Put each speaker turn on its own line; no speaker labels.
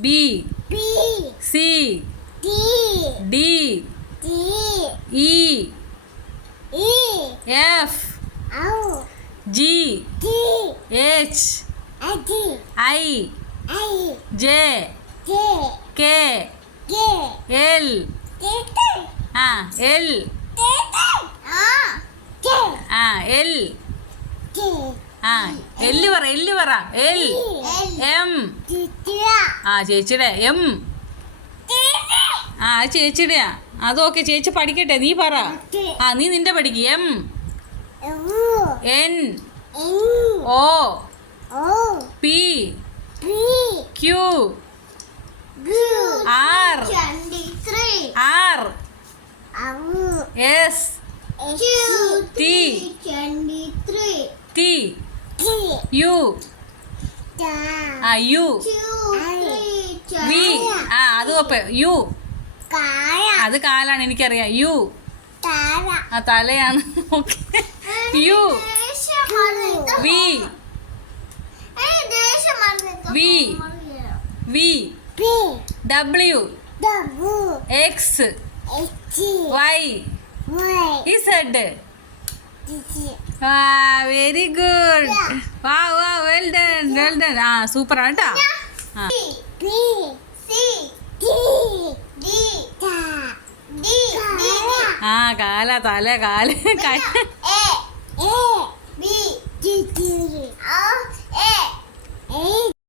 B.
B.
C.
D.
D.
D.
E.
E.
F.
O. G.
G.
H. G.
I.
I.
J.
J.
K.
K.
L.
K. K.
Ah, L.
K. K. Ah. K.
Ah, L.
K. K.
ആ എല്ല് പറ L പറ. L M. ആ ചേച്ചിയുടെ M. ആ അത് ചേച്ചിയുടെയാ അതൊക്കെ ചേച്ചി പഠിക്കട്ടെ നീ പറ. ആ നീ നിന്റെ പഠിക്ക്. M. N.
O.
P. Q. R. R. S. T.
T.
U. ആ യു. വി. ആ അത് ഒപ്പ യു. അത് കാലാണ് എനിക്കറിയാം. യു. ആ തലയാണ്. Okay. U. V. V. V. W. X. Y. Z. Very good വാ വാ വെൽ ഡൺ വെൽ ഡൺ ആ സൂപ്പർ ആണ് കേട്ടോ ആ
B. C. D. D. Da. D. D.
ആ കാല തല കാല
കാല.